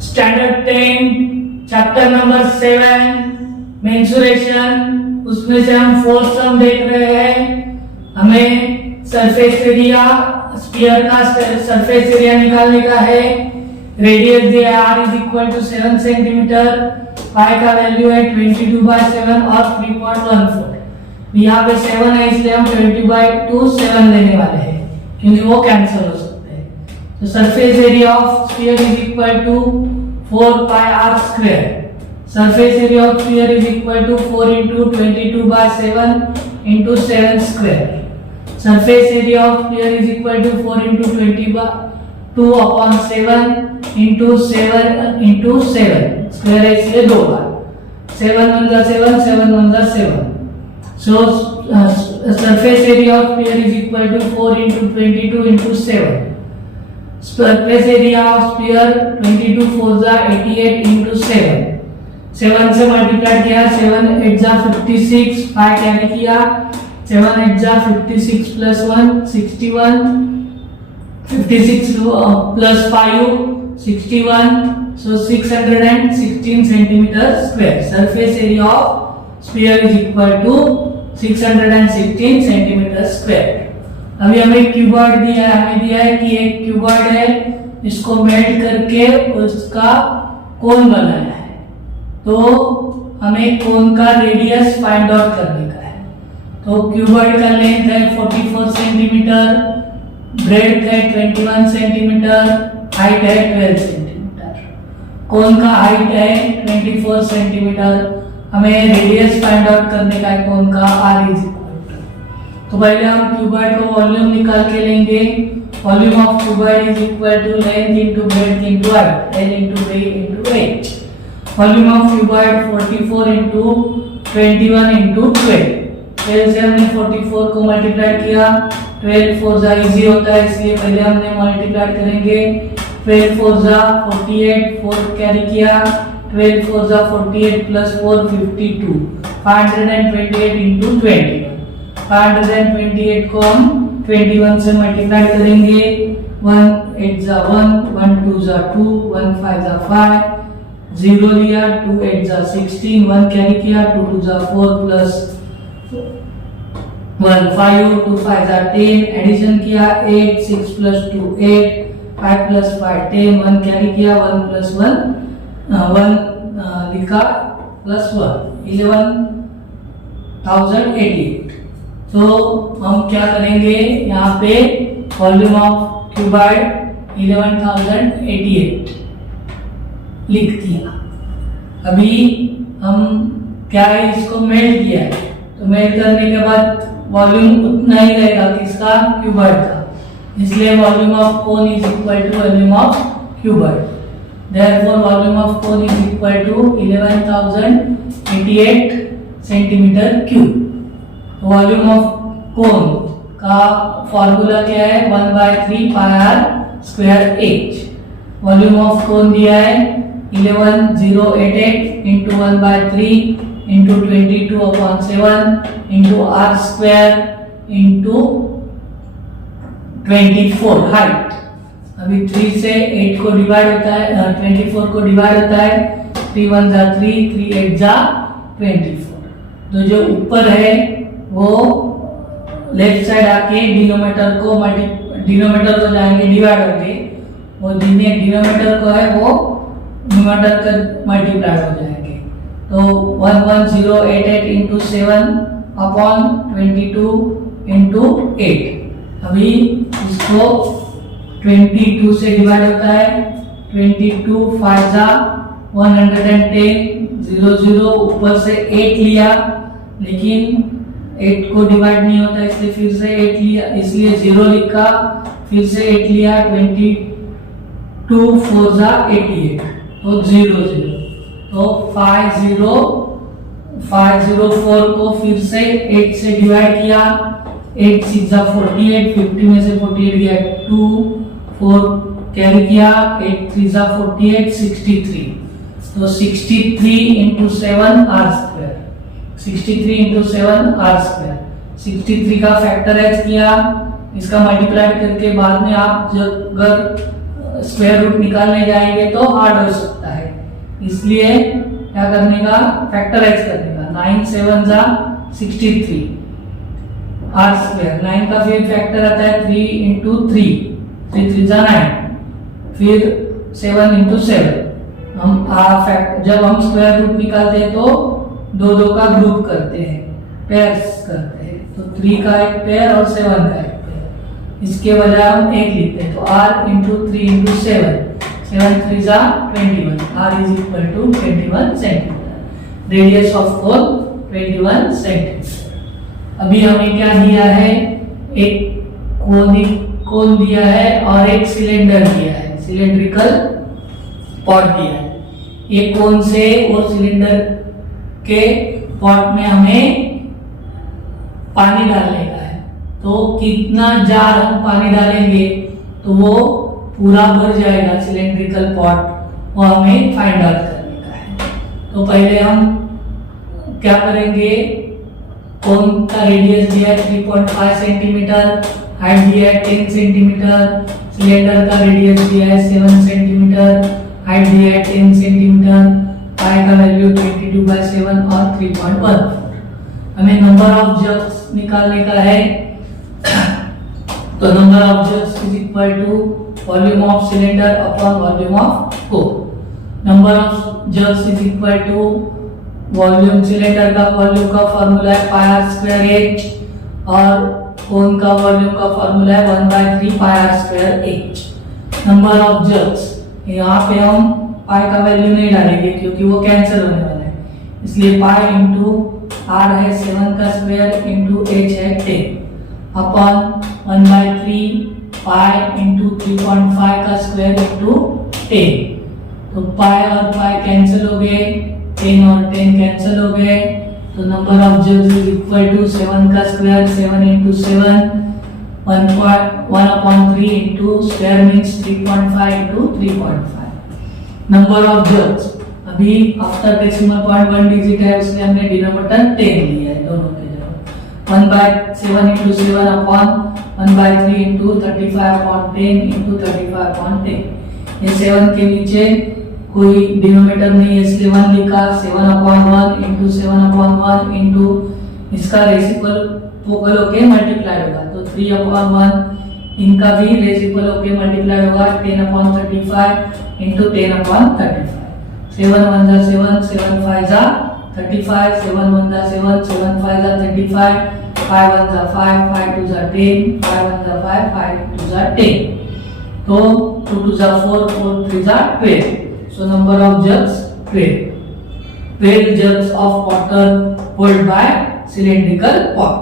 Standard 10 chapter number 7 mensuration, उसमें से हम फोर्थ सम देख रहे हैं। हमें सरफेस एरिया स्फीयर का सरफेस एरिया निकालने का है। रेडियस दिया है r is equal to 7 centimetre, pi का वैल्यू है 22/7 और 3.14। यहाँ पे 7 है इसलिए हम 20/2 7 लेने वाले हैं क्योंकि वो कैंसिल हो सकते हैं। तो surface area of sphere is equal to 4 pi r square. Surface area of sphere is equal to 4 into 22/7 into 7 square. Surface area of sphere is equal to 4 into 20/2 upon 7 into 7 into 7. Square है इसलिए 2 बार। 7 1 जा 7, 7 1 जा 7. So surface area of sphere is equal to 4 into 22 into 7. Surface area of sphere 22 4 जा 88 into 7। 7 से multiply किया, 7 8 जा 56, 5 carry किया, 7 8 जा 56 plus 1 61, 56 plus 5 61, so 616 centimetre square. Surface area of sphere is equal to 616 centimetre square. अभी हमें cuboid दिया है, हमें दिया है कि एक क्यूबॉइड है, इसको मेल्ट करके उसका कोन बनाया है। तो हमें कोन का रेडियस फाइंड आउट करने का है। तो क्यूबॉइड का लेंथ है 44 सेंटीमीटर, ब्रेड्थ है 21 सेंटीमीटर, हाइट है 12 सेंटीमीटर। कोन का हाइट है 24 सेंटीमीटर, हमें रेडियस फाइंड आउट करने का है कोन का r इज। तो पहले हम क्यूबॉइड का वॉल्यूम निकाल के लेंगे। Volume of cuboid is equal to length into breadth into height, l into b into h। Volume of cuboid 44 into 21 into 12। 12 से हमने 44 को मल्टीप्लाई किया, 12 4 जा इजी होता है इसलिए पहले हमने मल्टीप्लाई करेंगे। 12 4 जा 48, 4 कैरी किया, 12 4 जा 48 प्लस 4 52, 528 इनटू 21। 528 को हम 21 से मल्टीप्लाई करेंगे। 1 8 जा 1, 1 2 जा 2, 1 5 जा 5, 0 लिया, 2 8 जा 16, 1 कैरी किया, 2 2 जा 4 प्लस 1 5, 2 5 जा 10, एडिशन किया 8 6 प्लस 2 8, 5 प्लस 5 10, 1 कैरी किया, 1 प्लस 1 लिखा प्लस 1 11,088। तो हम क्या करेंगे, यहाँ पे वॉल्यूम ऑफ क्यूबॉइड 11,088 लिख दिया। अभी हम क्या है, इसको मेल्ट किया है, तो मेल्ट करने के बाद वॉल्यूम उतना ही रहेगा किसका, क्यूबॉइड का, इसलिए volume of cone is equal to volume of cuboid. Therefore volume of cone is equal to 11,088 centimetre cube. Volume of cone का फॉर्मूला क्या है, 1/3 pi r square h। Volume of cone दिया है 11088 into 1/3 into 22/7 into r square into 24 height. अभी 3 से 8 को divide होता है, 24 को डिवाइड होता है, 3 1 जा 3, 3 8 जा 24। तो जो ऊपर है वो लेफ्ट साइड आके डिनोमिनेटर को जाएंगे, डिवाइड होंगे, वो जितने डिनोमिनेटर को है वो न्यूमरेटर का मल्टीप्लाई हो जाएंगे। तो 11088 इंटू 7 अपॉन 22 इंटू 8। अभी इसको 22 से डिवाइड होता है, 22 5 जा 110, 0 0 ऊपर से 8 लिया, लेकिन 8 को डिवाइड नहीं होता इसलिए फिर से 8 लिया, इसलिए 0 लिखा, फिर से 8 लिया, 22 4 जा 88, तो 0 0। तो 504 को फिर से 8 से डिवाइड किया, 8 6 जा 48, 50 में से 48 गया 2, 4 कैरी किया, 8 3 जा 48, 63। तो 63 into 7 r square, 63 into 7 r square. 63 का फैक्टर एच किया, इसका मल्टीप्लाई करके बाद में आप अगर स्क्वायर रूट निकालने जाएंगे तो हार्ड हो सकता है, इसलिए क्या करने का, फैक्टराइज करने का। 9 7 जा 63 आर स्क्वायर, 9 का फिर फैक्टर आता है 3 इंटू 3, 3 3 जा 9, फिर 7 इंटू 7। हम जब हम स्क्वायर रूट निकालते हैं तो दो दो का ग्रुप करते हैं, पेयर्स करते हैं, तो 3 का एक पेयर और 7 का एक पेयर, इसके बजाय हम एक लिखते हैं, तो r इंटू 3 इंटू 7, 7 3 जा 21, r is equal to 21 centimetre, radius of cone 21 centimetre. अभी हमें क्या दिया है, एक कोन दिया है और एक सिलेंडर दिया है, सिलेंड्रिकल पॉट दिया है। एक कोन से वो सिलेंडर के पॉट में हमें पानी डालने का है, तो कितना जार हम पानी डालेंगे तो वो पूरा भर जाएगा सिलेंड्रिकल पॉट, वो हमें फाइंड आउट करने का है। तो पहले हम क्या करेंगे, कोन का रेडियस दिया है 3.5 सेंटीमीटर, हाइट दिया है 10 सेंटीमीटर, सिलेंडर का रेडियस दिया है 7 सेंटीमीटर, हाइट दिया है 10 सेंटीमीटर, पाई का वैल्यू 22/7 और 3.14। हमें नंबर ऑफ जग्स निकालने का है, तो number of jugs is equal to volume of cylinder upon volume of cone. Number of jugs is equal to volume, cylinder का वॉल्यूम का फॉर्मूला है पाई आर स्क्वायर एच, और कोन का वॉल्यूम का फॉर्मूला है 1/3 pi r square h. Number of jugs, यहाँ पे हम पाई का वैल्यू नहीं डालेंगे क्योंकि वो कैंसिल होने वाला है, इसलिए पाई इंटू आर है 7 का स्क्वायर इंटू एच है 10 अपॉन 1/3 पाई इंटू 3.5 का स्क्वायर इंटू 10। तो पाई और पाई कैंसिल हो गए, 10 और 10 कैंसिल हो गए, तो number of jugs is equal to 7 का square 7 into 7 1/3 into square means 3.5 into 3.5। Number of jugs, अभी आफ्टर डेसिमल पॉइंट 1 डिजिट है, इसलिए हमने डिनोमिनेटर 10 लिया है दोनों के जगह। 1/7 into 7 upon 1/3 into 35 upon 10 into 35 upon 10। ये 7 के नीचे कोई डिनोमिनेटर नहीं है, इसलिए 1 लिखा, 7 अपॉन 1 इंटू 7 अपॉन 1 इंटू इसका रेसिप्रोकल होके मल्टीप्लाई होगा, तो 3 अपॉन 1 इनका भी रेसिप्रोकल होके मल्टीप्लाई होगा, 10 अपॉन 35 इंटू 10 अपॉन 35। 7 1 जा 7, 7 5 जा 35, 7 1 जा 7, 7 5 जा 35, 5 1 जा 5, 5 2 जा 10, 5 1 जा 5, 5 2 जा 10, तो 2 2 जा 4, 4 3 जा 12। So number of jugs 12. 12 jugs of water held by cylindrical pot.